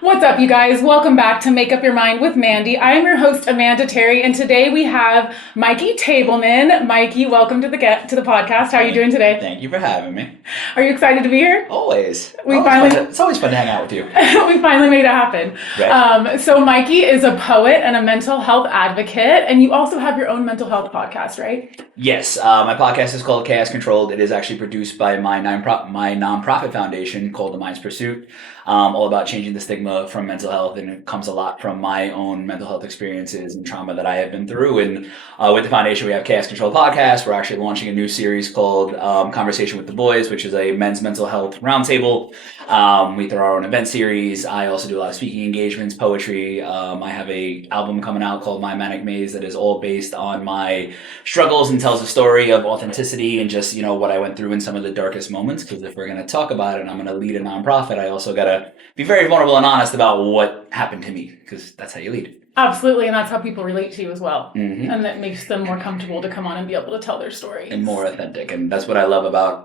What's up, you guys? Welcome back to Make Up Your Mind with Mandy. I'm your host, Amanda Terry, and today we have Mikey Tableman. Mikey, welcome to the podcast. How are you doing today? Thank you for having me. Are you excited to be here? Always. It's always fun to hang out with you. We finally made it happen. Right. So Mikey is a poet and a mental health advocate, and you also have your own mental health podcast, right? Yes. My podcast is called Chaos Controlled. It is actually produced by my nonprofit foundation called The Mind's Pursuit. All about changing the stigma from mental health, and it comes a lot from my own mental health experiences and trauma that I have been through. And with the foundation, we have Chaos Control Podcast. We're actually launching a new series called Conversation with the Boys, which is a men's mental health roundtable. We throw our own event series. I also do a lot of speaking engagements, poetry. I have a album coming out called My Manic Maze that is all based on my struggles and tells a story of authenticity and just, what I went through in some of the darkest moments. Because if we're going to talk about it and I'm going to lead a nonprofit, I also got to be very vulnerable and honest about what happened to me, because that's how you lead. Absolutely, and that's how people relate to you as well. Mm-hmm. And that makes them more comfortable to come on and be able to tell their story. And more authentic. And that's what I love about,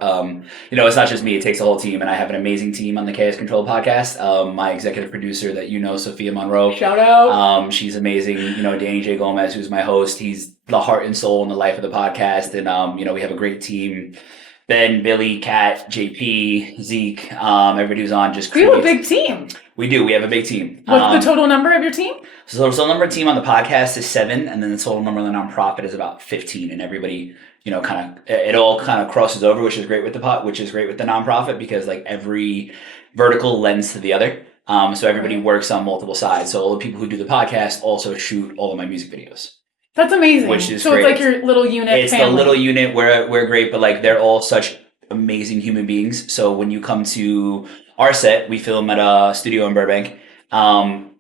it's not just me, it takes a whole team. And I have an amazing team on the Chaos Control podcast. My executive producer that Sophia Monroe. Shout out. She's amazing. Danny J. Gomez, who's my host. He's the heart and soul and the life of the podcast. And, we have a great team. Ben, Billy, Kat, JP, Zeke, everybody who's on just creates. We have a big team. We do. We have a big team. What's the total number of your team? So the total number of team on the podcast is 7, and then the total number of the nonprofit is about 15. And everybody, it all kind of crosses over, which is great with the nonprofit, because like every vertical lends to the other. So everybody works on multiple sides. So all the people who do the podcast also shoot all of my music videos. That's amazing. Which is so great. It's like your little unit. It's family. the little unit. We're great, but like they're all such amazing human beings. So when you come to our set, we film at a studio in Burbank.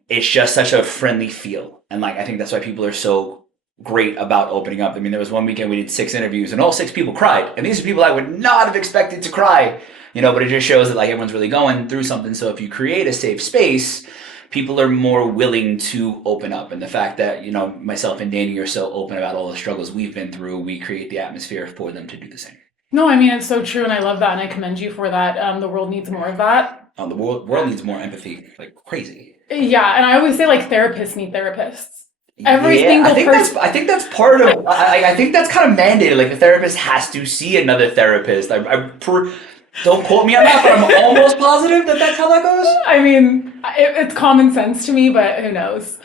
It's just such a friendly feel, and like I think that's why people are so great about opening up. I mean, there was one weekend we did 6 interviews, and all 6 people cried, and these are people I would not have expected to cry. But it just shows that like everyone's really going through something. So if you create a safe space, people are more willing to open up. And the fact that, myself and Danny are so open about all the struggles we've been through, we create the atmosphere for them to do the same. No, I mean, it's so true. And I love that. And I commend you for that. The world needs more of that. The world needs more empathy, like crazy. Yeah. And I always say like therapists need therapists. Every single person. I think that's part of, I think that's kind of mandated. Like the therapist has to see another therapist. Don't quote me on that, but I'm almost positive that that's how that goes. I mean, it's common sense to me, but who knows?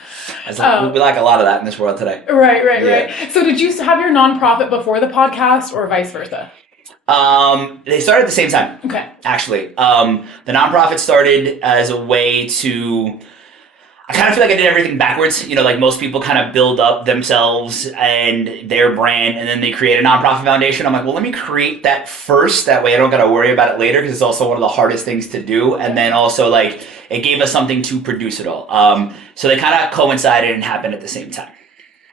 We lack a lot of that in this world today. Right. So did you have your nonprofit before the podcast or vice versa? They started at the same time. Okay. Actually, the nonprofit started as a way to... I kind of feel like I did everything backwards. Like most people kind of build up themselves and their brand, and then they create a nonprofit foundation. I'm like, well, let me create that first. That way I don't got to worry about it later, because it's also one of the hardest things to do. And then also like it gave us something to produce it all. So they kind of coincided and happened at the same time.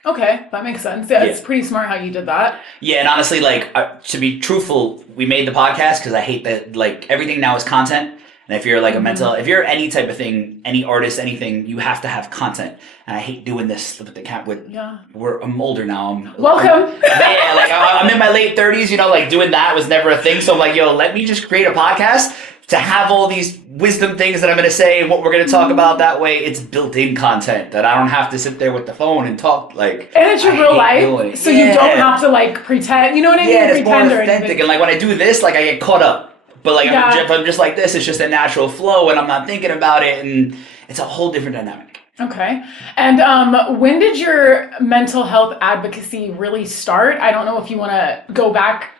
Okay, that makes sense. Yeah, it's pretty smart how you did that. Yeah, and honestly, like to be truthful, we made the podcast because I hate that like everything now is content. And if you're like if you're any type of thing, any artist, anything, you have to have content. And I hate doing this with the cat. I'm older now. Welcome. I'm in my late 30s. Like doing that was never a thing. So I'm like, let me just create a podcast to have all these wisdom things that I'm going to say and what we're going to talk about. That way, it's built-in content that I don't have to sit there with the phone and talk like. And it's your real life, so you don't have to like pretend. You know what I mean? Yeah, it's more authentic. And like when I do this, like I get caught up. But like if I'm just like this, it's just a natural flow, and I'm not thinking about it, and it's a whole different dynamic. Okay. And when did your mental health advocacy really start? I don't know if you want to go back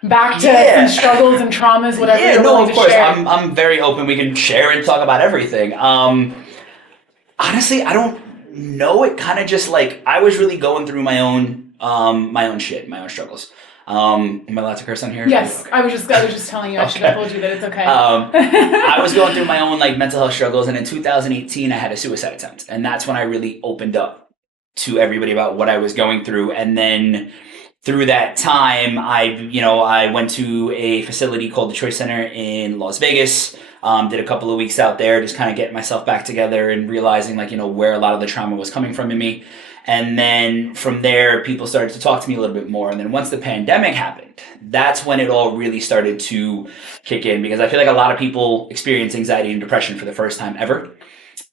to some struggles and traumas, whatever. Yeah, no, of course. I'm very open. We can share and talk about everything. Honestly, I don't know. It kind of just like I was really going through my own shit, my own struggles. Am I allowed to curse on here? Yes, I was just telling you. I should have told you that it's okay. I was going through my own like mental health struggles, and in 2018, I had a suicide attempt, and that's when I really opened up to everybody about what I was going through. And then through that time, I went to a facility called the Choice Center in Las Vegas. Did a couple of weeks out there, just kind of getting myself back together and realizing where a lot of the trauma was coming from in me. And then from there, people started to talk to me a little bit more. And then once the pandemic happened, that's when it all really started to kick in, because I feel like a lot of people experience anxiety and depression for the first time ever.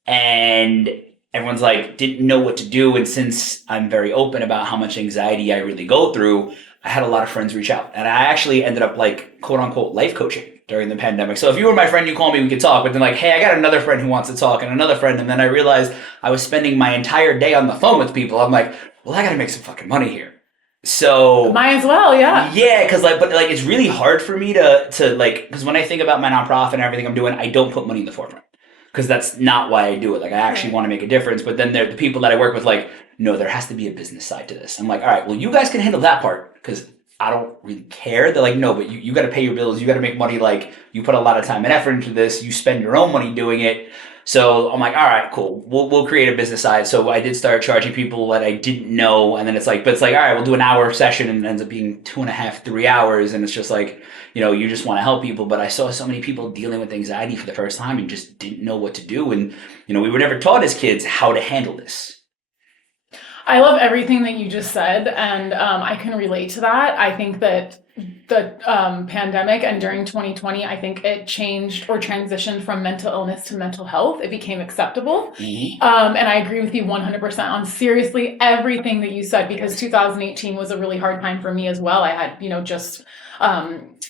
And everyone's like, didn't know what to do. And since I'm very open about how much anxiety I really go through, I had a lot of friends reach out. And I actually ended up like, quote unquote, life coaching during the pandemic. So if you were my friend, you call me, we could talk. But then like, hey, I got another friend who wants to talk and another friend. And then I realized I was spending my entire day on the phone with people. I'm like, well, I got to make some fucking money here. So might as well, yeah. Yeah, because but it's really hard for me to like, because when I think about my nonprofit and everything I'm doing, I don't put money in the forefront, because that's not why I do it. Like, I actually want to make a difference. But then the people that I work with, like, no, there has to be a business side to this. I'm like, all right, well, you guys can handle that part, because I don't really care. They're like, no, but you got to pay your bills. You got to make money. Like, you put a lot of time and effort into this. You spend your own money doing it. So I'm like, all right, cool. We'll create a business side. So I did start charging people that I didn't know. And then it's like, all right, we'll do an hour session, and it ends up being 2.5, 3 hours. And it's just like, you just want to help people. But I saw so many people dealing with anxiety for the first time and just didn't know what to do. And, we were never taught as kids how to handle this. I love everything that you just said, and I can relate to that. I think that the pandemic and during 2020, I think it changed or transitioned from mental illness to mental health. It became acceptable. Mm-hmm. And I agree with you 100% on seriously everything that you said, because 2018 was a really hard time for me as well. I had, just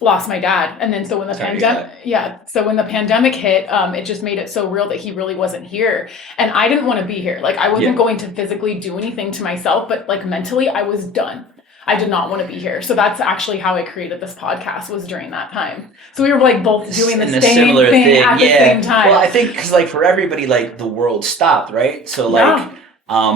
lost my dad. And then so when the pandemic hit, it just made it so real that he really wasn't here. And I didn't want to be here. Like, I wasn't going to physically do anything to myself, but like mentally I was done. I did not want to be here. So that's actually how I created this podcast, was during that time. So we were like both doing the same thing at the same time. Well, I think because like for everybody, like the world stopped, right? So like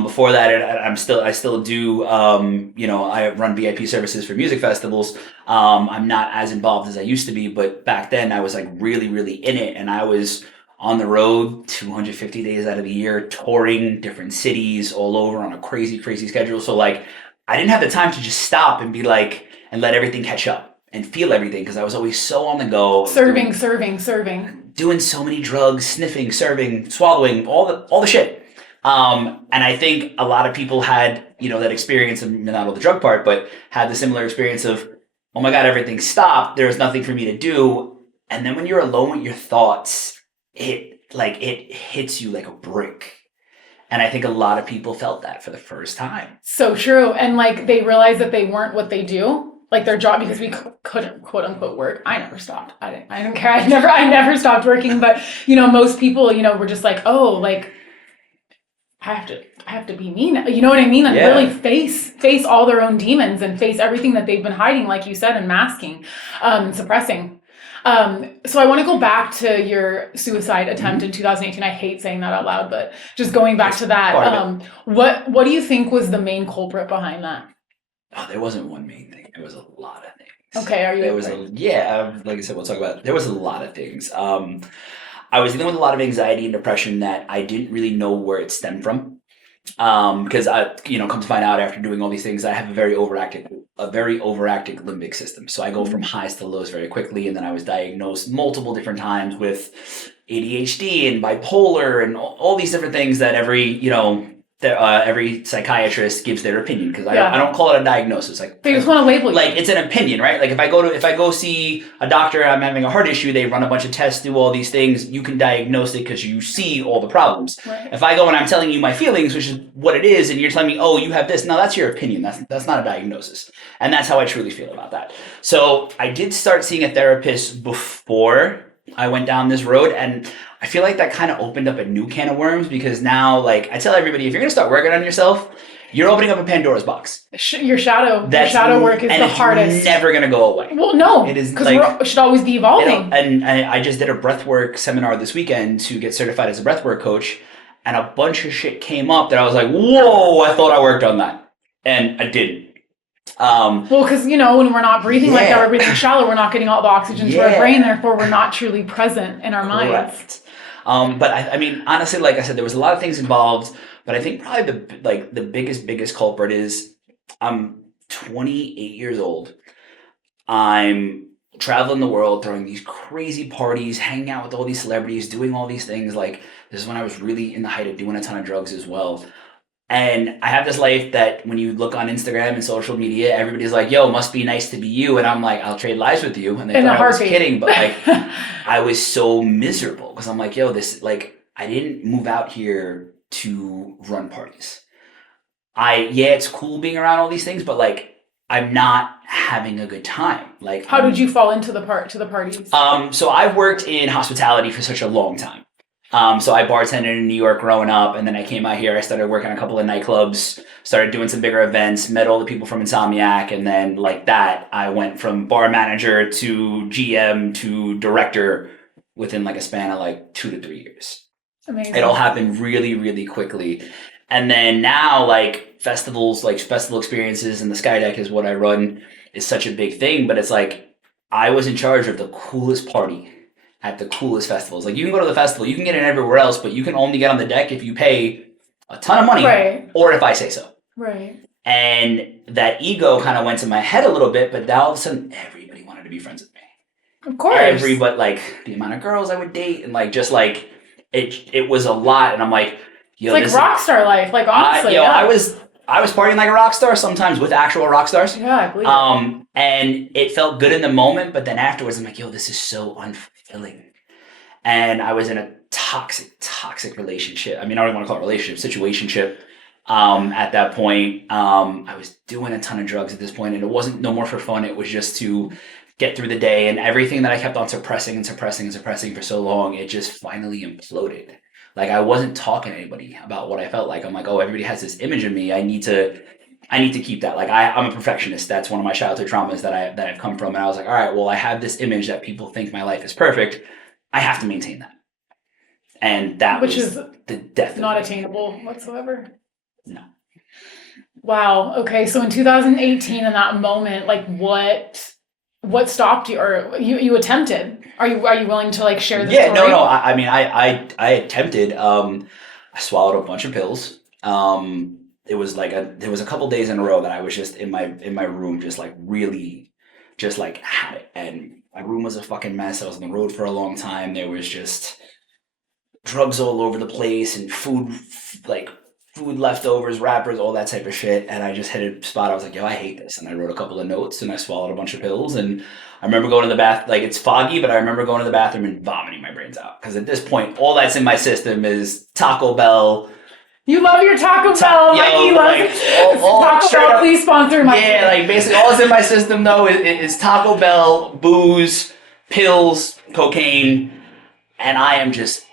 before that, I still do, I run VIP services for music festivals. I'm not as involved as I used to be, but back then I was like really, really in it. And I was on the road 250 days out of the year, touring different cities all over on a crazy, crazy schedule. So like, I didn't have the time to just stop and be like, and let everything catch up and feel everything, because I was always so on the go. Serving. Doing so many drugs, sniffing, serving, swallowing, all the shit. And I think a lot of people had, that experience, and not all the drug part, but had the similar experience of, oh my God, everything stopped. There was nothing for me to do. And then when you're alone with your thoughts, it hits you like a brick. And I think a lot of people felt that for the first time. So true. And like, they realized that they weren't what they do, like their job, because we couldn't quote unquote work. I never stopped. I didn't care. I never stopped working. But, most people, were just like, oh, like, I have to be mean. You know what I mean? And really face all their own demons and face everything that they've been hiding, like you said, and masking, suppressing. So I want to go back to your suicide attempt in 2018. I hate saying that out loud, but just going back to that, what do you think was the main culprit behind that? Oh, there wasn't one main thing. There was a lot of things. Okay, are you? Like I said, we'll talk about it. There was a lot of things. I was dealing with a lot of anxiety and depression that I didn't really know where it stemmed from. Because I, come to find out after doing all these things, I have a very overactive limbic system. So I go from highs to lows very quickly. And then I was diagnosed multiple different times with ADHD and bipolar and all these different things that every psychiatrist gives their opinion, because I don't call it a diagnosis. Like, they just want to label you. Like, it's an opinion, right? Like, if I go see a doctor, I'm having a heart issue, they run a bunch of tests, do all these things, you can diagnose it because you see all the problems. Right. If I go and I'm telling you my feelings, which is what it is, and you're telling me, oh, you have this, no, that's your opinion. That's not a diagnosis. And that's how I truly feel about that. So I did start seeing a therapist before I went down this road, and I feel like that kind of opened up a new can of worms, because now, like, I tell everybody, if you're going to start working on yourself, you're opening up a Pandora's box. Your shadow work is the hardest. It's never going to go away. Well, no. It is, because we should always be evolving. And I just did a breathwork seminar this weekend to get certified as a breathwork coach, and a bunch of shit came up that I was like, whoa, I thought I worked on that. And I didn't. Because, when we're not breathing like that, we're breathing shallow, we're not getting all the oxygen to our brain, therefore we're not truly present in our minds. But I mean, honestly, like I said, there was a lot of things involved, but I think probably the biggest culprit is I'm 28 years old. I'm traveling the world, throwing these crazy parties, hanging out with all these celebrities, doing all these things. Like, this is when I was really in the height of doing a ton of drugs as well. And I have this life that when you look on Instagram and social media, everybody's like, yo, must be nice to be you. And I'm like, I'll trade lives with you. And they In a thought I was heartbeat. kidding, but like, I was so miserable because I'm like, yo, this, like, I didn't move out here to run parties. It's cool being around all these things, but like, I'm not having a good time. Like, How did you fall into the parties? So I've worked in hospitality for such a long time. So I bartended in New York growing up, and then I came out here. I started working on a couple of nightclubs, started doing some bigger events, met all the people from Insomniac, and then like that, I went from bar manager to GM to director within like a span of like 2 to 3 years. Amazing. It all happened really, really quickly. And then now, like festivals, like festival experiences, and the Sky Deck is what I run, is such a big thing. But it's like I was in charge of the coolest party at the coolest festivals. Like you can go to the festival, you can get in everywhere else, but you can only get on the deck if you pay a ton of money, right, or if I say so. Right. And that ego kind of went to my head a little bit, but now all of a sudden everybody wanted to be friends with me. Of course. Everybody, like the amount of girls I would date, and like just like it was a lot. And I'm like, yo, it's like rock star life. Like honestly, I was partying like a rock star sometimes with actual rock stars. Yeah, I believe it. And it felt good in the moment, but then afterwards I'm like, yo, this is so unfulfilling. And I was in a toxic relationship. I mean, I don't even want to call it a relationship, situationship. At that point, I was doing a ton of drugs at this point, and it wasn't no more for fun. It was just to get through the day, and everything that I kept on suppressing for so long, it just finally imploded. Like I wasn't talking to anybody about what I felt like. I'm like, oh, everybody has this image of me. I need to keep that. Like I'm a perfectionist. That's one of my childhood traumas that I've come from. And I was like, all right, well, I have this image that people think my life is perfect. I have to maintain that. And that which was is the death. Not attainable whatsoever. No. Wow. Okay. So in 2018, in that moment, like what stopped you, or you attempted? Are you willing to like share the story? No. I mean, I attempted. I swallowed a bunch of pills. It was like there was a couple days in a row that I was just in my room, just like really, just like had it, and my room was a fucking mess. I was on the road for a long time. There was just drugs all over the place and food leftovers, wrappers, all that type of shit. And I just hit a spot. I was like, yo, I hate this. And I wrote a couple of notes and I swallowed a bunch of pills. And I remember going to the bath, like it's foggy, but I remember going to the bathroom and vomiting my brains out. Because at this point, all that's in my system is Taco Bell. You love your Taco Bell. Mikey loves Taco Bell. Please sponsor Mikey. Yeah, like basically all that's in my system though is Taco Bell, booze, pills, cocaine, and I am just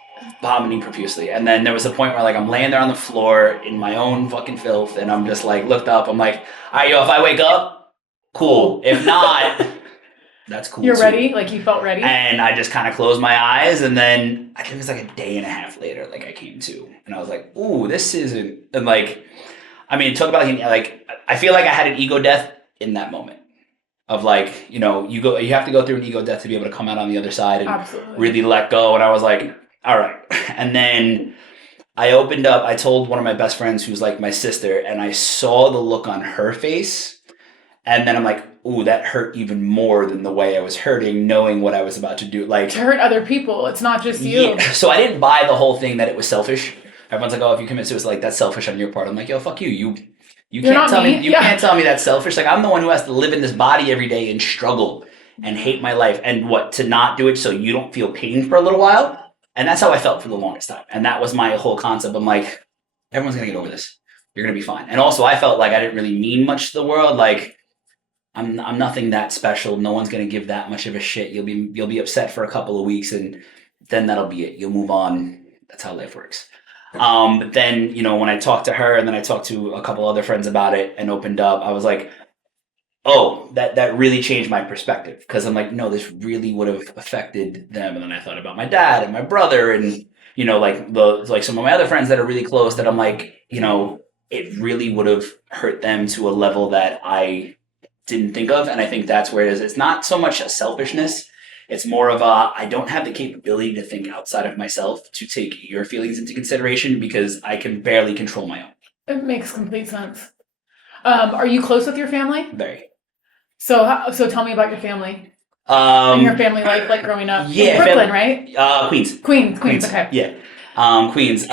vomiting profusely. And then there was a point where like I'm laying there on the floor in my own fucking filth, and I'm just like looked up. I'm like, all right, yo, if I wake up, cool. If not, that's cool. You're ready? Like you felt ready? And I just kind of closed my eyes, and then I think it was like a day and a half later, like I came to, and I was like, ooh, this isn't. And like, I mean, talk about like I feel like I had an ego death in that moment. Of like, you have to go through an ego death to be able to come out on the other side and Absolutely. really let go. And I was like, all right. And then I opened up, I told one of my best friends who's like my sister, and I saw the look on her face. And then I'm like, ooh, that hurt even more than the way I was hurting, knowing what I was about to do. Like to hurt other people. It's not just you. Yeah. So I didn't buy the whole thing that it was selfish. Everyone's like, oh, if you commit suicide, like that's selfish on your part. I'm like, yo, fuck you. You can't tell me. You can't tell me that's selfish. Like I'm the one who has to live in this body every day and struggle and hate my life, and to not do it so you don't feel pain for a little while. And that's how I felt for the longest time. And that was my whole concept. I'm like, everyone's gonna get over this. You're gonna be fine. And also, I felt like I didn't really mean much to the world. Like I'm nothing that special. No one's gonna give that much of a shit. You'll be upset for a couple of weeks, and then that'll be it. You'll move on. That's how life works. But then, when I talked to her and then I talked to a couple other friends about it and opened up, I was like, oh, that really changed my perspective. Because I'm like, no, this really would have affected them. And then I thought about my dad and my brother and, like some of my other friends that are really close that I'm like, it really would have hurt them to a level that I didn't think of. And I think that's where it is. It's not so much a selfishness. It's more of I don't have the capability to think outside of myself to take your feelings into consideration because I can barely control my own. It makes complete sense. Are you close with your family? Very. So tell me about your family. And your family life, like growing up. Yeah, in Brooklyn, right? Queens. Queens. Okay. Yeah. Queens.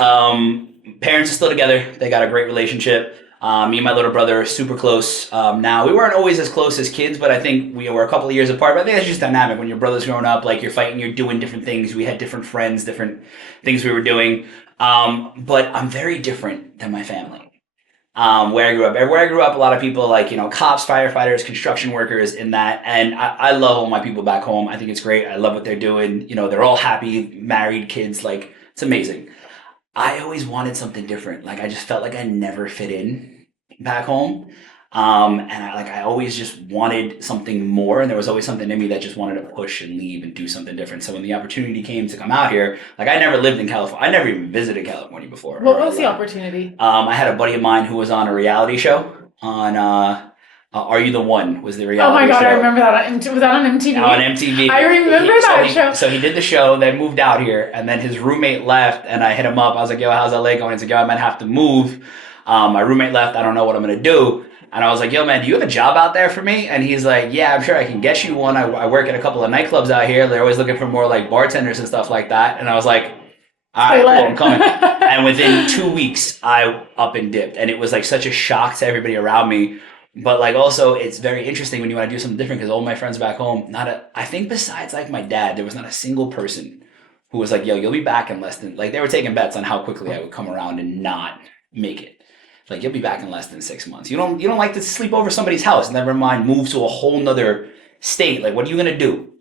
parents are still together. They got a great relationship. Me and my little brother are super close. Now we weren't always as close as kids, but I think we were a couple of years apart. But I think that's just dynamic when your brother's growing up. Like you're fighting, you're doing different things. We had different friends, different things we were doing. But I'm very different than my family. Where I grew up, a lot of people like, cops, firefighters, construction workers in that. And I love all my people back home. I think it's great. I love what they're doing. They're all happy, married, kids. Like, it's amazing. I always wanted something different. Like, I just felt like I never fit in back home. And I always just wanted something more. And there was always something in me that just wanted to push and leave and do something different. So when the opportunity came to come out here, like I never lived in California. I never even visited California before. What was the opportunity? I had a buddy of mine who was on a reality show on, Are You the One was the reality show. Oh my God, show. I remember that. Was that on MTV? On MTV. I remember that show. So he did the show, then moved out here, and then his roommate left, and I hit him up. I was like, yo, how's LA going? He's like, yo, I might have to move. My roommate left. I don't know what I'm going to do. And I was like, yo, man, do you have a job out there for me? And he's like, yeah, I'm sure I can get you one. I work at a couple of nightclubs out here. They're always looking for more like bartenders and stuff like that. And I was like, all right, cool, I'm coming. And within 2 weeks, I up and dipped. And it was like such a shock to everybody around me. But like also, it's very interesting when you want to do something different because all my friends back home, I think besides like my dad, there was not a single person who was like, yo, you'll be back in less than, like they were taking bets on how quickly I would come around and not make it. Like you'll be back in less than 6 months. You don't like to sleep over somebody's house. Never mind, move to a whole nother state. Like, what are you gonna do?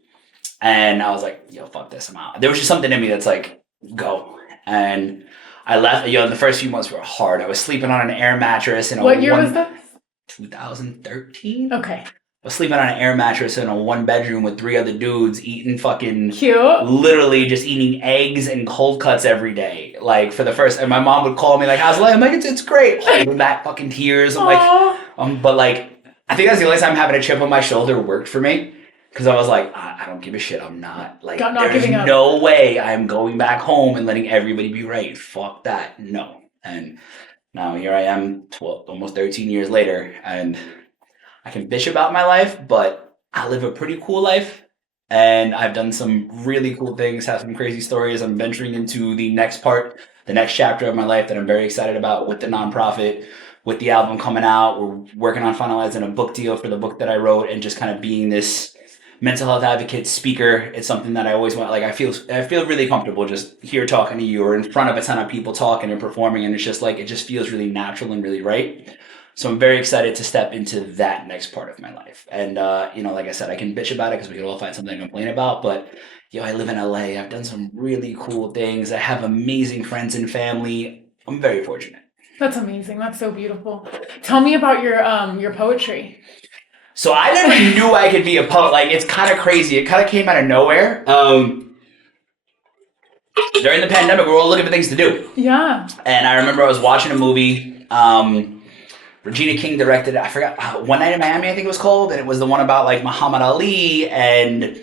And I was like, yo, fuck this, I'm out. There was just something in me that's like, go. And I left. The first few months were hard. I was sleeping on an air mattress. What year was that? 2013. Okay. I was sleeping on an air mattress in a 1-bedroom with 3 other dudes eating fucking cute. Literally just eating eggs and cold cuts every day. Like for the first, and my mom would call me like, how's life? I'm like, it's great. Holding back fucking tears. I'm like, but like, I think that's the only time having a chip on my shoulder worked for me. Cause I was like, I don't give a shit. I'm not like, there's no way I'm going back home and letting everybody be right. Fuck that. No. And now here I am almost 13 years later and I can bitch about my life, but I live a pretty cool life and I've done some really cool things, have some crazy stories. I'm venturing into the next chapter of my life that I'm very excited about with the nonprofit, with the album coming out. We're working on finalizing a book deal for the book that I wrote and just kind of being this mental health advocate speaker. It's something that I always want. Like I feel really comfortable just here talking to you or in front of a ton of people talking and performing. And it's just like, it just feels really natural and really right. So I'm very excited to step into that next part of my life. And, like I said, I can bitch about it because we can all find something to complain about. But, I live in LA. I've done some really cool things. I have amazing friends and family. I'm very fortunate. That's amazing. That's so beautiful. Tell me about your poetry. So I never knew I could be a poet. Like, it's kind of crazy. It kind of came out of nowhere. During the pandemic, we were all looking for things to do. Yeah. And I remember I was watching a movie. Regina King directed it. I forgot. One Night in Miami, I think it was called. And it was the one about like Muhammad Ali and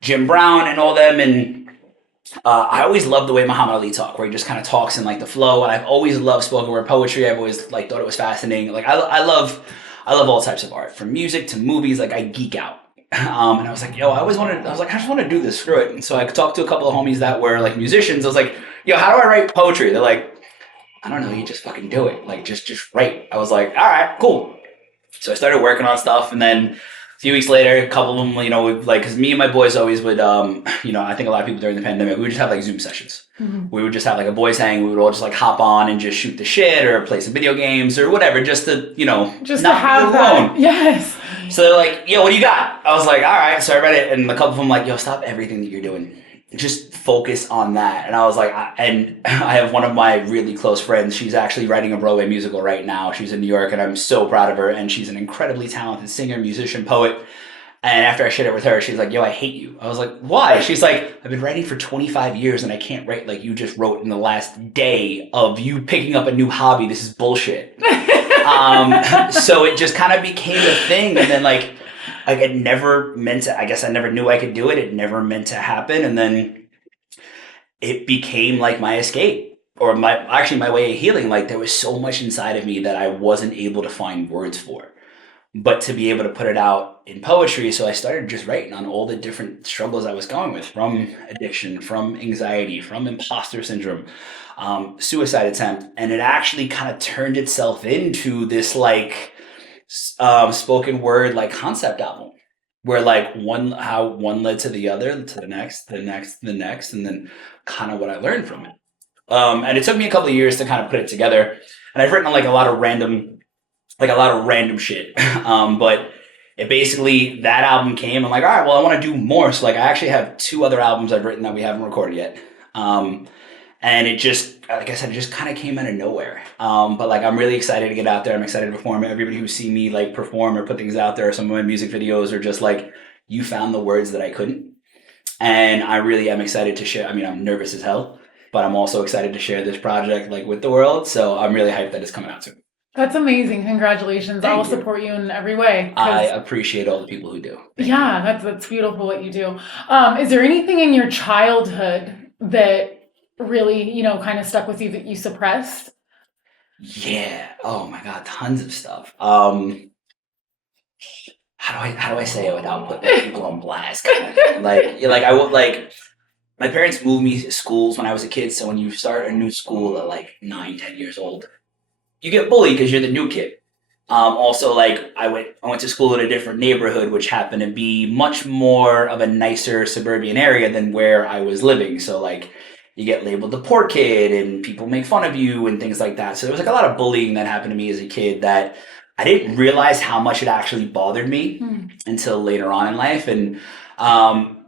Jim Brown and all them. And I always loved the way Muhammad Ali talked, where he just kind of talks in like the flow. And I've always loved spoken word poetry. I've always like thought it was fascinating. Like I love all types of art, from music to movies. Like I geek out. And I was like, I just want to do this. Screw it. And so I talked to a couple of homies that were like musicians. I was like, how do I write poetry? They're like, I don't know, you just fucking do it. Like, just write. I was like, all right, cool. So I started working on stuff. And then a few weeks later, a couple of them, because me and my boys always would, I think a lot of people during the pandemic, we would just have like Zoom sessions. Mm-hmm. We would just have like a boys hang. We would all just like hop on and just shoot the shit or play some video games or whatever, just to, just not to have be alone. That. Yes. So they're like, what do you got? I was like, all right. So I read it and a couple of them like, stop everything that you're doing. Just focus on that. And I was like, I have one of my really close friends. She's actually writing a Broadway musical right now. She's in New York and I'm so proud of her. And she's an incredibly talented singer, musician, poet. And after I shared it with her, she's like, I hate you. I was like, why? She's like, I've been writing for 25 years and I can't write like you just wrote in the last day of you picking up a new hobby. This is bullshit. So it just kind of became a thing. And then like it never meant to, I guess I never knew I could do it. It never meant to happen. And then it became like my escape or my way of healing. Like there was so much inside of me that I wasn't able to find words for. but to be able to put it out in poetry. So I started just writing on all the different struggles I was going with, from addiction, from anxiety, from imposter syndrome, suicide attempt. And it actually kind of turned itself into this like spoken word, like concept album where like how one led to the other, to the next, the next, the next, and then kind of what I learned from it. And it took me a couple of years to kind of put it together. And I've written like a lot of random shit. But it basically, that album came. I'm like, all right, well, I want to do more. So like, I actually have 2 other albums I've written that we haven't recorded yet. And it just, like I said, it just kind of came out of nowhere. But like, I'm really excited to get out there. I'm excited to perform. Everybody who's seen me like perform or put things out there, or some of my music videos are just like, you found the words that I couldn't. And I really am excited to share. I mean, I'm nervous as hell, but I'm also excited to share this project like with the world. So I'm really hyped that it's coming out soon. That's amazing. Congratulations. I will support you in every way. I appreciate all the people who do. Yeah, that's beautiful what you do. Is there anything in your childhood that really, you know, kind of stuck with you that you suppressed? Yeah. Oh my God, tons of stuff. How do I say it without putting people on blast? Kind of like my parents moved me to schools when I was a kid. So when you start a new school at like 9, 10 years old, you get bullied because you're the new kid. Also, like I went to school in a different neighborhood, which happened to be much more of a nicer suburban area than where I was living. So like you get labeled the poor kid and people make fun of you and things like that. So there was like a lot of bullying that happened to me as a kid that I didn't realize how much it actually bothered me until later on in life. And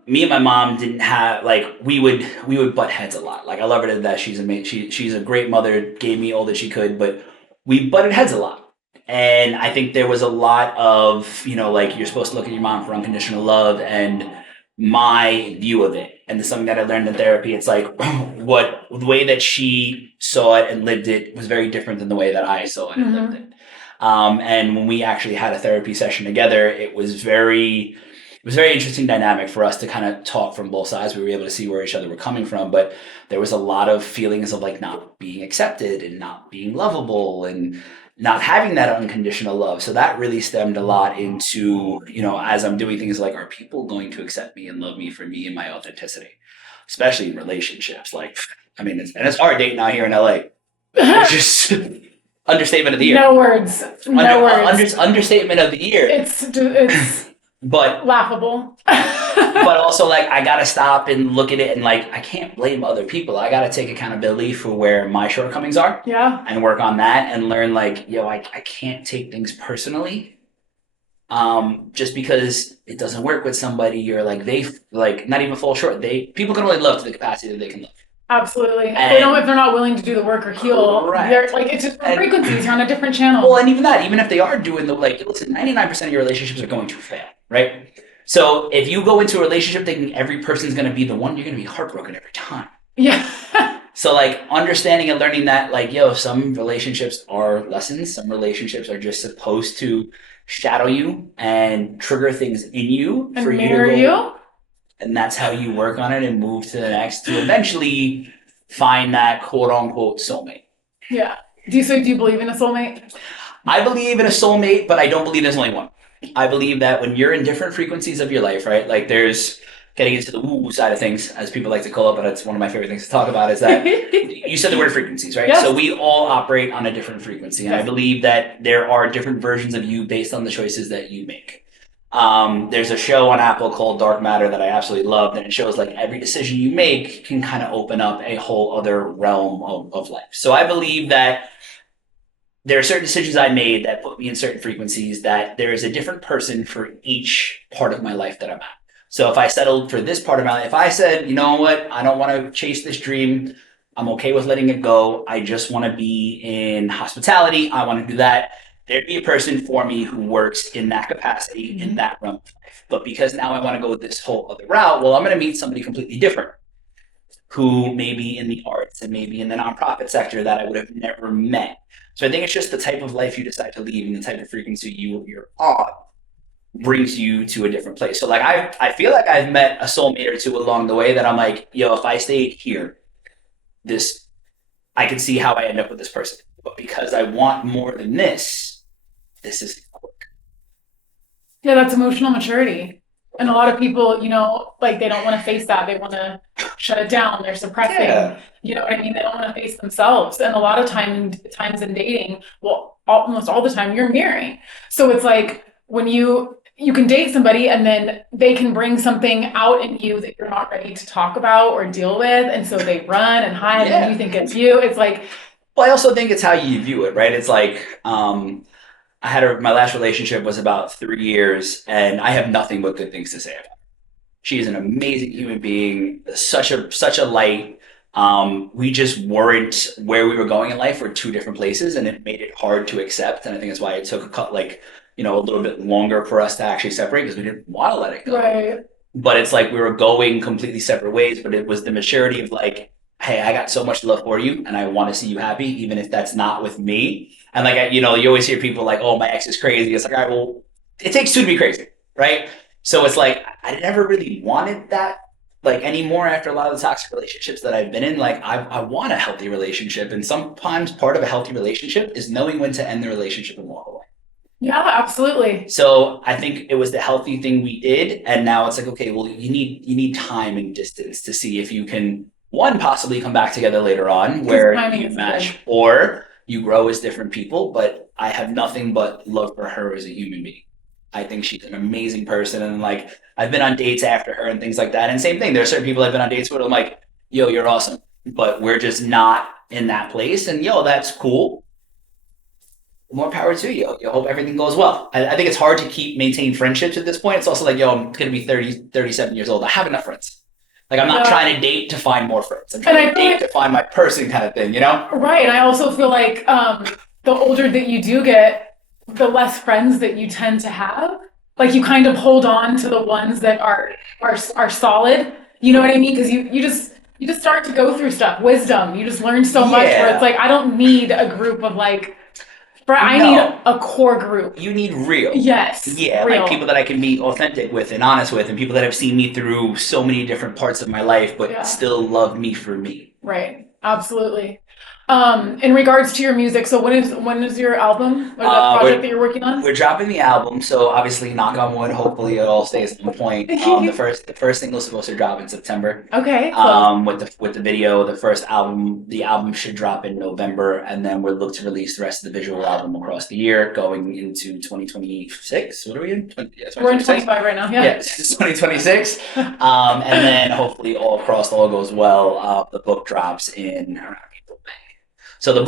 me and my mom didn't have like we would butt heads a lot. Like I love her to death. She's a great mother, gave me all that she could, but we butted heads a lot. And I think there was a lot of, you know, like you're supposed to look at your mom for unconditional love, and my view of it. And something that I learned in therapy, it's like the way that she saw it and lived it was very different than the way that I saw it and lived it. And when we actually had a therapy session together, it was very interesting dynamic for us to kind of talk from both sides. We were able to see where each other were coming from, but there was a lot of feelings of like not being accepted and not being lovable and not having that unconditional love. So that really stemmed a lot into, you know, as I'm doing things like, are people going to accept me and love me for me and my authenticity, especially in relationships? Like, I mean, it's hard dating out here in LA. It's just understatement of the year. No words. Understatement of the year. It's but laughable. But also like I gotta stop and look at it and like I can't blame other people. I gotta take accountability for where my shortcomings are. Yeah. And work on that and learn like, I can't take things personally. Just because it doesn't work with somebody or like they like not even fall short. People can only love to the capacity that they can love. Absolutely. If they're not willing to do the work or heal, they're like it's just frequencies. You're on a different channel. Well, and even if they are doing listen, 99% of your relationships are going to fail, right? So if you go into a relationship thinking every person's going to be the one, you're going to be heartbroken every time. Yeah. So like understanding and learning that like, some relationships are lessons. Some relationships are just supposed to shadow you and trigger things in you and for mirror you to go. You. And that's how you work on it and move to the next to eventually find that quote unquote soulmate. Yeah. Do you believe in a soulmate? I believe in a soulmate, but I don't believe there's only one. I believe that when you're in different frequencies of your life, right? Like there's getting into the woo-woo side of things, as people like to call it, but it's one of my favorite things to talk about, is that you said the word frequencies, right? Yes. So we all operate on a different frequency. And yes. I believe that there are different versions of you based on the choices that you make. There's a show on Apple called Dark Matter that I absolutely loved, and it shows like every decision you make can kind of open up a whole other realm of life. So I believe that there are certain decisions I made that put me in certain frequencies, that there is a different person for each part of my life that I'm at. So if I settled for this part of my life, if I said, you know what, I don't want to chase this dream, I'm okay with letting it go, I just want to be in hospitality, I want to do that, there'd be a person for me who works in that capacity, in that realm of life. But because now I want to go this whole other route, well, I'm going to meet somebody completely different who may be in the arts and maybe in the nonprofit sector that I would have never met. So I think it's just the type of life you decide to lead and the type of frequency you're on brings you to a different place. So like I feel like I've met a soulmate or two along the way that I'm like, if I stayed here, I can see how I end up with this person. But because I want more than this isn't gonna work. Yeah, that's emotional maturity. And a lot of people, like they don't want to face that. They want to shut it down. They're suppressing, Yeah. you know what I mean? They don't want to face themselves. And a lot of times in dating, well, almost all the time, you're mirroring. So it's like when you can date somebody and then they can bring something out in you that you're not ready to talk about or deal with. And so they run and hide and you Yeah. think it's you. It's like, Well, I also think it's how you view it, right? It's like, my last relationship was about 3 years, and I have nothing but good things to say about her. She is an amazing human being, such a light. We just weren't where we were going in life. We're two different places, and it made it hard to accept. And I think that's why it took a little bit longer for us to actually separate because we didn't want to let it go. right. But it's like we were going completely separate ways. But it was the maturity of like, hey, I got so much love for you, and I want to see you happy, even if that's not with me. And like, you always hear people like, oh, my ex is crazy. It's like, all right, well, it takes two to be crazy, right? So it's like I never really wanted that like anymore after a lot of the toxic relationships that I've been in. Like I want a healthy relationship, and sometimes part of a healthy relationship is knowing when to end the relationship and walk away. Yeah, absolutely. So I think it was the healthy thing we did, and now it's like, okay, well, you need time and distance to see if you can one possibly come back together later on Because where timing you is match good. or you grow as different people. But I have nothing but love for her as a human being. I think she's an amazing person, and like I've been on dates after her and things like that. And same thing, there are certain people I've been on dates with. I'm like, yo, you're awesome, but we're just not in that place, and yo, that's cool. More power to you. You hope everything goes well. I think it's hard to maintain friendships at this point. It's also like, yo, I'm going to be 30, 37 years old. I have enough friends. Like, I'm not Yeah. trying to date to find more friends. I'm And trying I to feel date like to find my person kind of thing, you know? right. And I also feel like the older that you do get, the less friends that you tend to have. Like you kind of hold on to the ones that are solid. You know what I mean? Because you just start to go through stuff, wisdom. You just learn so much. Where it's Yeah. like I don't need a group of like, I need No. a core group. You need real. Yes, Yeah, like people real. that I can be authentic with and honest with, and people that have seen me through so many different parts of my life, but Yeah. still love me for me. Right. Absolutely. In regards to your music, so when is your album or the project that We're you're working on? we're dropping the album, so obviously, knock on wood. Hopefully, it all stays on point. The first single is supposed to drop in September. Okay, close. With the video, the album should drop in November, and then we'll look to release the rest of the visual album across the year, going into 2026. What are we in? Yeah, We're in 2026. 25 right now. Yeah, Yeah. it's 2026. And then hopefully all goes well. The book drops in around April, May. So the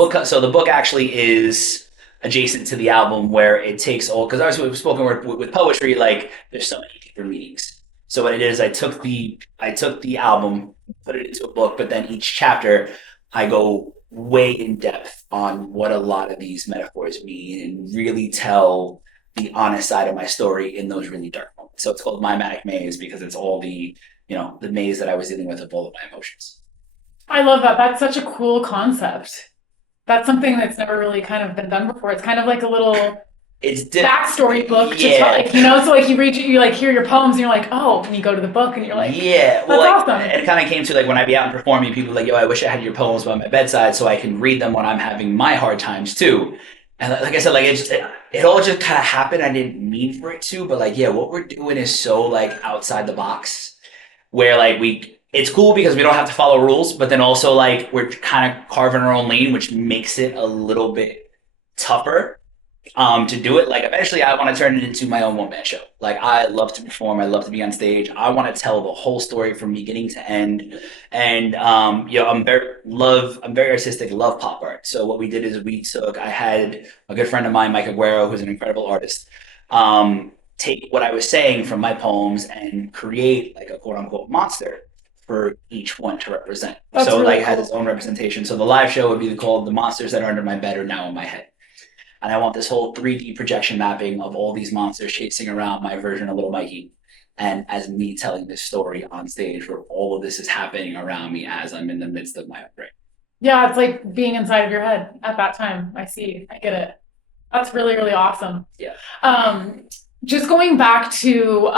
book actually is adjacent to the album where it takes all because obviously we've spoken with poetry like there's so many deeper meanings. So what it is, I took the album, put it into a book, but then each chapter I go way in depth on what a lot of these metaphors mean and really tell the honest side of my story in those really dark moments. So it's called My Manic Maze because it's all the maze that I was dealing with of all of my emotions. I love that. That's such a cool concept. That's something that's never really kind of been done before. It's kind of like a little It's backstory book to tell, yeah. like, so like you read, you like hear your poems and you're like, oh, and you go to the book and you're like, Yeah, well, that's like awesome. it kind of came to like when I'd be out and performing, people were like, "Yo, I wish I had your poems by my bedside so I can read them when I'm having my hard times too." And like I said, like it all just kind of happened. I didn't mean for it to, but like, yeah, what we're doing is so like outside the box, where like it's cool because we don't have to follow rules, but then also like we're kind of carving our own lane, which makes it a little bit tougher to do it. Like eventually I want to turn it into my own one man show. Like I love to perform, I love to be on stage. I want to tell the whole story from beginning to end. And I'm very artistic, love pop art. So what we did is I had a good friend of mine, Mike Aguero, who's an incredible artist, take what I was saying from my poems and create like a quote unquote monster for each one to represent. That's So really like it has its cool. own representation. So the live show would be called The Monsters That Are Under My Bed Are Now in My Head. And I want this whole 3D projection mapping of all these monsters chasing around my version of Little Mikey. And as me telling this story on stage where all of this is happening around me as I'm in the midst of my own brain. Yeah, it's like being inside of your head at that time. I see. I get it. That's really, really awesome. Yeah. Um, just going back to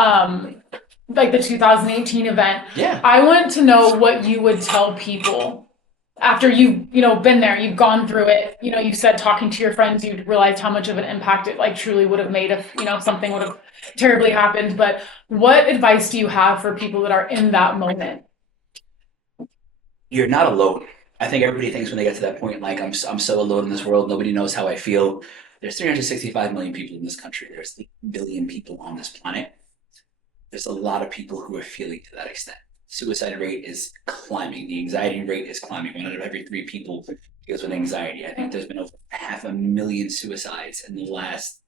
like the 2018 event, Yeah. I want to know what you would tell people after you've, been there, you've gone through it, you said talking to your friends, you realized how much of an impact it like truly would have made if, something would have terribly happened. But what advice do you have for people that are in that moment? You're not alone. I think everybody thinks when they get to that point, like I'm so alone in this world. Nobody knows how I feel. There's 365 million people in this country. There's 8 billion people on this planet. There's a lot of people who are feeling to that extent. Suicide rate is climbing. The anxiety rate is climbing. 1 out of every 3 people deals with anxiety. I think there's been over 500,000 suicides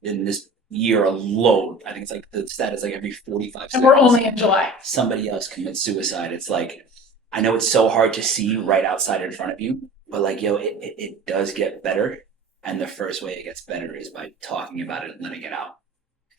in this year alone. I think it's like the stat is like every 45 seconds. And we're only in July. Somebody else commits suicide. It's like, I know it's so hard to see right outside in front of you, but like, it does get better. And the first way it gets better is by talking about it and letting it out.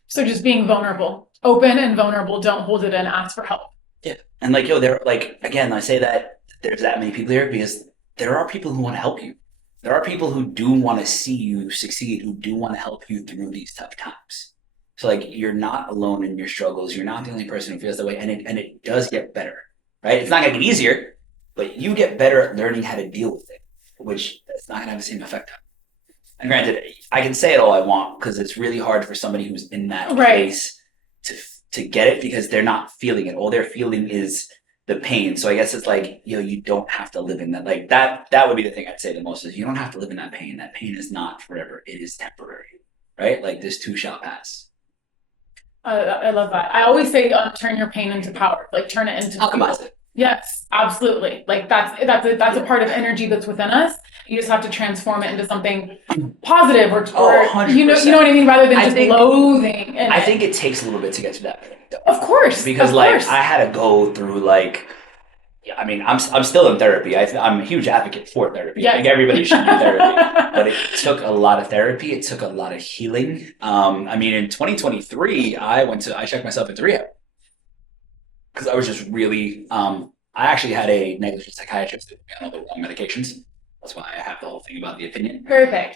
So just being vulnerable, open and vulnerable, don't hold it in, ask for help. Yeah. And like, there, like, again, I say that there's that many people here because there are people who want to help you. There are people who do want to see you succeed, who do want to help you through these tough times. So like, you're not alone in your struggles. You're not the only person who feels that way. And it does get better, right? It's not going to get easier, but you get better at learning how to deal with it, which it's not going to have the same effect on. And granted, I can say it all I want because it's really hard for somebody who's in that place to get it because they're not feeling it. All they're feeling is the pain. So I guess it's like, you don't have to live in that. Like that would be the thing I'd say the most is you don't have to live in that pain. That pain is not forever. It is temporary, right? Like this too shall pass. I love that. I always say turn your pain into power, like turn it into Alchemize it. Yes, absolutely. Like that's a part of energy that's within us. You just have to transform it into something positive or 100%. you know what I mean, rather than just loathing. I think it takes a little bit to get to that point. Of course. Because I had to go through like, I mean, I'm still in therapy. I'm a huge advocate for therapy. Yeah. I think everybody should do therapy. But it took a lot of therapy. It took a lot of healing. I mean, in 2023, I checked myself into rehab. Because I was just really, I actually had a negligent psychiatrist who put me on all the wrong medications. That's why I have the whole thing about the opinion. Perfect.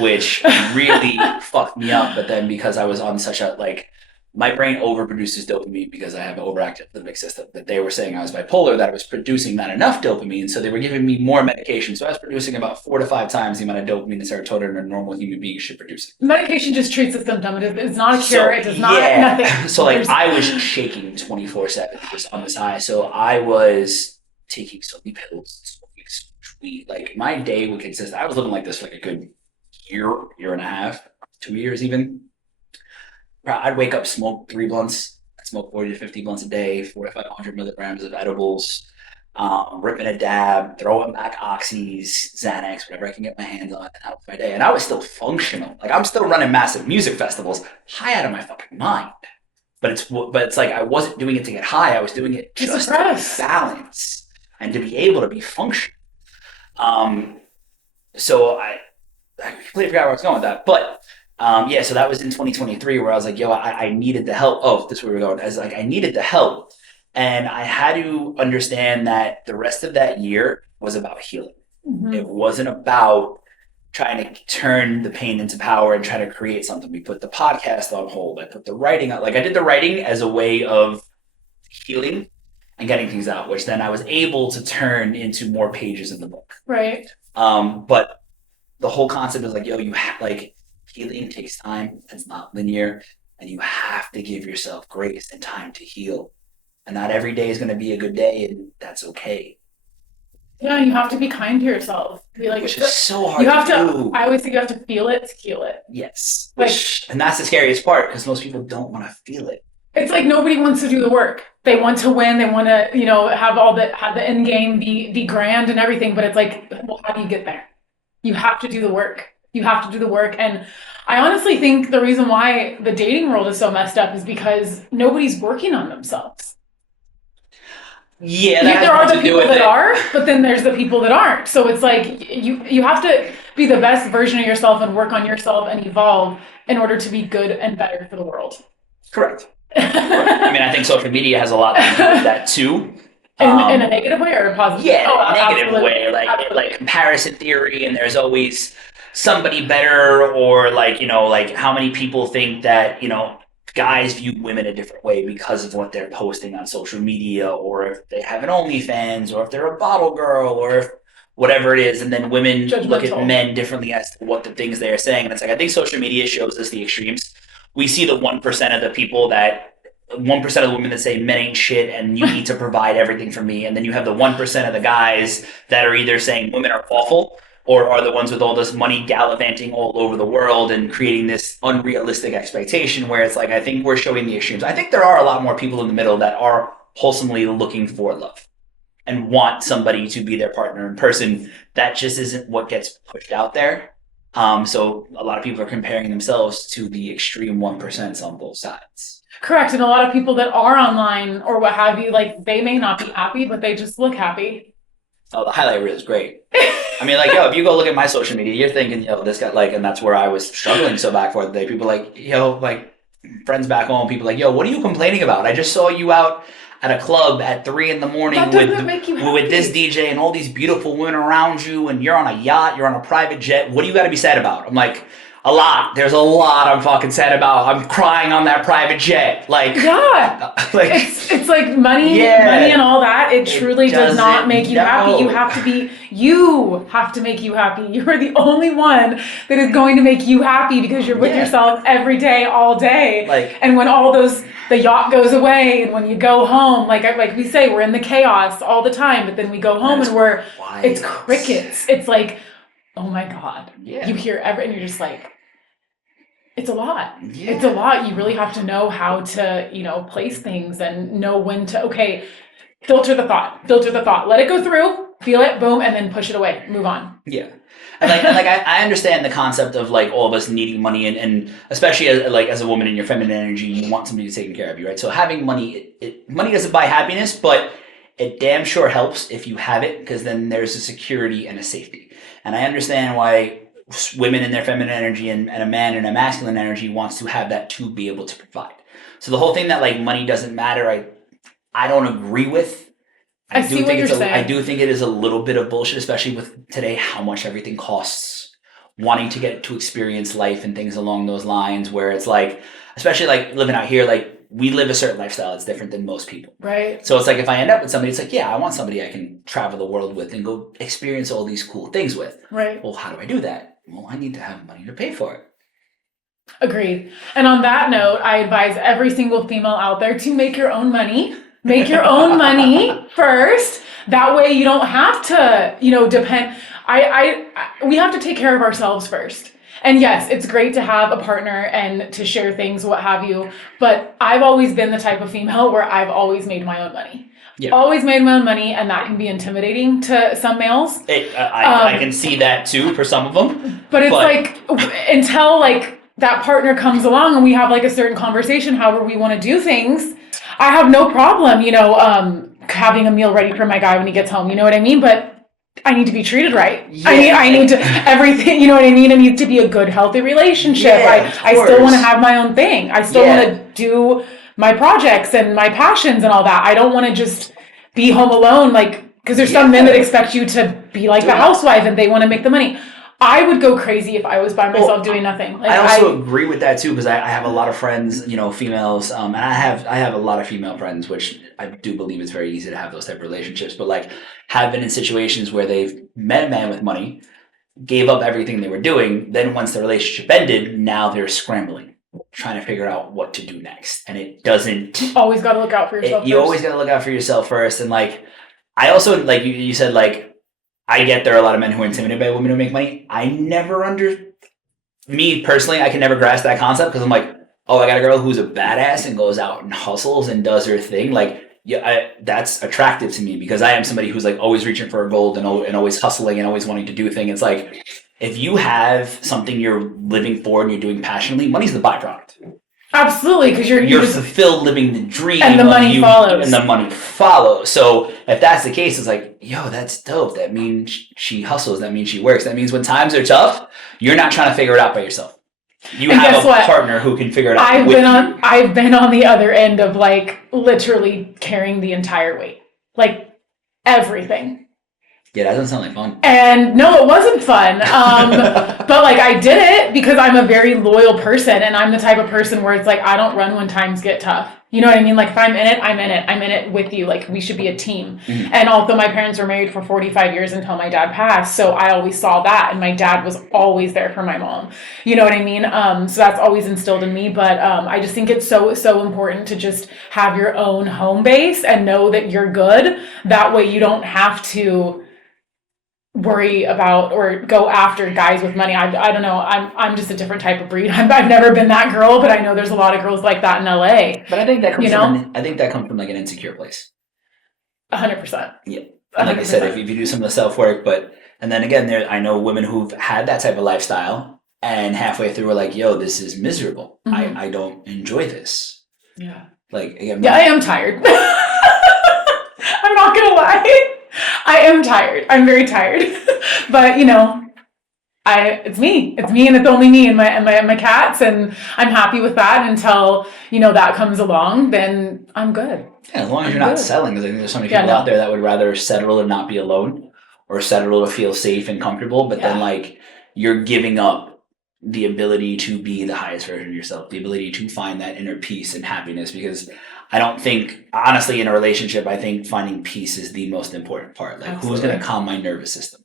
Which really fucked me up. But then because I was on such a, like, my brain overproduces dopamine because I have an overactive limbic system. That they were saying I was bipolar, that I was producing not enough dopamine. So they were giving me more medication. So I was producing about 4 to 5 times the amount of dopamine and serotonin a normal human being should produce. Medication just treats the symptom. It's not a cure. It does not, nothing. So like I was shaking 24/7 just on this high. So I was taking so many pills, smoking so much weed. Like my day would consist, I was living like this for like a good year and a half, 2 years even. I'd wake up, smoke 3 blunts. I'd smoke 40 to 50 blunts a day, 400 to 500 milligrams of edibles, ripping a dab, throwing back oxys, Xanax, whatever I can get my hands on, and that was my day. And I was still functional. Like I'm still running massive music festivals, high out of my fucking mind. But it's like I wasn't doing it to get high. I was doing it just to balance and to be able to be functional. So I completely forgot where I was going with that, but. So that was in 2023 where I was like, I needed the help. Oh, this is where we're going. I was like, I needed the help. And I had to understand that the rest of that year was about healing. Mm-hmm. It wasn't about trying to turn the pain into power and try to create something. We put the podcast on hold. I put the writing out. Like I did the writing as a way of healing and getting things out, which then I was able to turn into more pages in the book. Right. But the whole concept is like, you have like, healing takes time. It's not linear. And you have to give yourself grace and time to heal. And not every day is going to be a good day, and that's okay. Yeah, you have to be kind to yourself. Which is so hard to do. I always think you have to feel it to heal it. Yes. And that's the scariest part because most people don't want to feel it. It's like nobody wants to do the work. They want to win. They want to, have the end game be grand and everything. But it's like, well, how do you get there? You have to do the work. You have to do the work. And I honestly think the reason why the dating world is so messed up is because nobody's working on themselves. Yeah, there are the people that are, but then there's the people that aren't. So it's like you have to be the best version of yourself and work on yourself and evolve in order to be good and better for the world. Correct. I mean, I think social media has a lot to do with that too. In a negative way or a positive? Yeah, negative way. Like comparison theory, and there's always somebody better, or like how many people think that guys view women a different way because of what they're posting on social media, or if they have an OnlyFans, or if they're a bottle girl, or if whatever it is, and then women look at Judgmental. men differently as to what the things they are saying. And it's like, I think social media shows us the extremes. We see the 1% of the people that 1% of the women that say men ain't shit and you need to provide everything for me. And then you have the 1% of the guys that are either saying women are awful or are the ones with all this money gallivanting all over the world and creating this unrealistic expectation where it's like, I think we're showing the extremes. I think there are a lot more people in the middle that are wholesomely looking for love and want somebody to be their partner in person. That just isn't what gets pushed out there. So a lot of people are comparing themselves to the extreme 1% on both sides. Correct. And a lot of people that are online or what have you, like they may not be happy, but they just look happy. Oh, the highlight reel is great. I mean, like, yo, if you go look at my social media, you're thinking, yo, this guy, like, and that's where I was struggling so back for the day. People like, yo, like, friends back home, people like, yo, what are you complaining about? I just saw you out at a club at 3 a.m. with this DJ and all these beautiful women around you, and you're on a yacht, you're on a private jet. What do you got to be sad about? I'm like, a lot. There's a lot I'm fucking sad about. I'm crying on that private jet. Like, yeah, like it's like money and all that. It truly does not make you happy. You have to make you happy. You are the only one that is going to make you happy because you're with yourself every day, all day. Like, and when the yacht goes away, and when you go home, like we say, we're in the chaos all the time. But then we go home and it's crickets. It's like, oh my God. Yeah. You hear and you're just like, it's a lot. Yeah. It's a lot. You really have to know how to, place things and know when to, filter the thought, let it go through, feel it, boom, and then push it away, move on. Yeah. And I understand the concept of like all of us needing money and especially as a woman in your feminine energy, you want somebody to take care of you, right? So having money, money doesn't buy happiness, but it damn sure helps if you have it because then there's a security and a safety. And I understand why women in their feminine energy and a man in a masculine energy wants to have that to be able to provide. So the whole thing that like money doesn't matter, I don't agree with. I do think it is a little bit of bullshit, especially with today how much everything costs. Wanting to get to experience life and things along those lines, where it's like, especially like living out here, like we live a certain lifestyle that's different than most people. Right. So it's like if I end up with somebody, it's like, yeah, I want somebody I can travel the world with and go experience all these cool things with. Right. Well, how do I do that? Well, I need to have money to pay for it. Agreed. And on that note, I advise every single female out there to make your own money. Make your own money first. That way you don't have to, depend. We have to take care of ourselves first. And yes, it's great to have a partner and to share things, what have you. But I've always been the type of female where I've always made my own money. Yeah. Always made my own money, and that can be intimidating to some males. I can see that too for some of them. But it's like until like that partner comes along and we have like a certain conversation, however we want to do things, I have no problem, having a meal ready for my guy when he gets home. You know what I mean? But I need to be treated right. Yeah. I need to everything. You know what I mean? It needs to be a good, healthy relationship. Yeah, I still want to have my own thing. I still want to do my projects and my passions and all that. I don't want to just be home alone, because there's some men that expect you to be like the housewife and they want to make the money. I would go crazy if I was by myself doing nothing. I also agree with that too, because I have a lot of friends, females, and I have a lot of female friends, which I do believe it's very easy to have those type of relationships, but have been in situations where they've met a man with money, gave up everything they were doing, then once the relationship ended, now they're scrambling, trying to figure out what to do next. And it doesn't... You always got to look out for yourself first. You always got to look out for yourself first. And I also, you said, I get there are a lot of men who are intimidated by women who make money. Me personally, I can never grasp that concept because I'm like, oh, I got a girl who's a badass and goes out and hustles and does her thing. That's attractive to me because I am somebody who's always reaching for a goal and always hustling and always wanting to do things. It's if you have something you're living for and you're doing passionately, money's the byproduct. Absolutely, because you're fulfilled living the dream, and the money follows. And the money follows. So if that's the case, it's yo, that's dope. That means she hustles. That means she works. That means when times are tough, you're not trying to figure it out by yourself. You have a partner who can figure it out. I've been on the other end of literally carrying the entire weight, everything. Yeah, that doesn't sound like fun. And no, it wasn't fun. But like I did it because I'm a very loyal person, and I'm the type of person where it's like I don't run when times get tough. You know what I mean? Like if I'm in it, I'm in it. I'm in it with you. Like we should be a team. Mm-hmm. And although my parents were married for 45 years until my dad passed, so I always saw that, and my dad was always there for my mom. You know what I mean? So that's always instilled in me. But I just think it's so important to just have your own home base and know that you're good. That way you don't have to worry about or go after guys with money. I don't know. I'm just a different type of breed. I've never been that girl, but I know there's a lot of girls like that in LA. But I think that comes You know? I think that comes from like an insecure place. 100%. Yeah. And like I said, 100%. if you do some of the self work, and then again, I know women who've had that type of lifestyle and halfway through are like, yo, this is miserable. Mhm. I don't enjoy this. Yeah. Like, again, Yeah, I am tired. I'm not gonna lie. I am tired. I'm very tired. But you know, it's me. It's me, and it's only me and my cats, and I'm happy with that until that comes along. Then I'm good. Yeah, as long as I'm you're not good. selling, because I think there's so many Yeah, people no. out there that would rather settle and not be alone, or settle to feel safe and comfortable. But then, Yeah. like, you're giving up the ability to be the highest version of yourself, the ability to find that inner peace and happiness. Because I don't think, honestly, in a relationship, I think finding peace is the most important part. Like, who's going Absolutely. to calm my nervous system?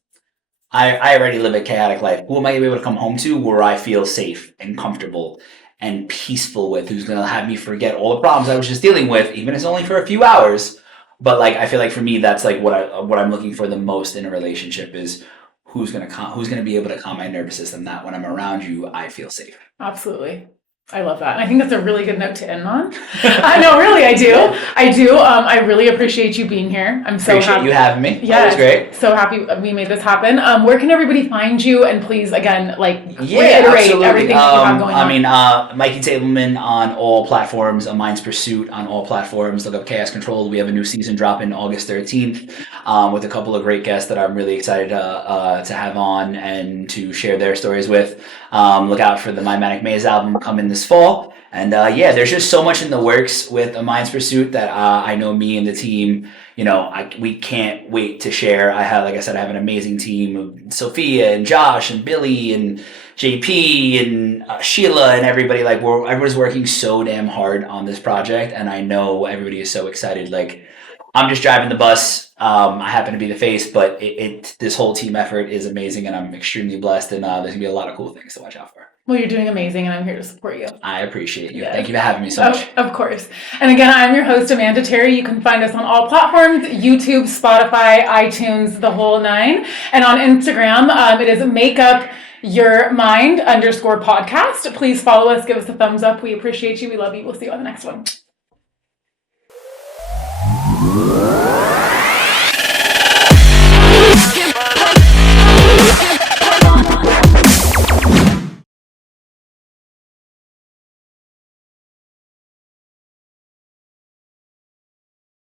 I already live a chaotic life. Who am I going to be able to come home to where I feel safe and comfortable and peaceful with? Who's going to have me forget all the problems I was just dealing with, even if it's only for a few hours? But like, I feel like for me, that's like what I'm looking for the most in a relationship is who's going to be able to calm my nervous system. That when I'm around you, I feel safe. Absolutely. I love that. And I think that's a really good note to end on. I know, really, I do. I do. I really appreciate you being here. I'm so Appreciate happy. you having me. Yeah, Always great. so happy we made this happen. Where can everybody find you? And please, again, Yeah, reiterate absolutely. everything that you have going on. I mean, Mikey Tableman on all platforms, A Mind's Pursuit on all platforms. Look up Chaos Control. We have a new season dropping August 13th with a couple of great guests that I'm really excited to have on and to share their stories with. Look out for the My Manic Maze album coming this fall. And yeah, there's just so much in the works with A Mind's Pursuit that I know me and the team, we can't wait to share. Like I said, I have an amazing team of Sophia and Josh and Billy and JP and Sheila and everybody. Like everyone's working so damn hard on this project, and I know everybody is so excited. Like I'm just driving the bus. I happen to be the face, but this whole team effort is amazing, and I'm extremely blessed. And there's gonna be a lot of cool things to watch out for. Well, you're doing amazing, and I'm here to support you. I appreciate you. Yes. Thank you for having me so much. Of course. And again, I'm your host, Amanda Terry. You can find us on all platforms, YouTube, Spotify, iTunes, the whole nine. And on Instagram, it is makeupyourmind_podcast. Please follow us. Give us a thumbs up. We appreciate you. We love you. We'll see you on the next one.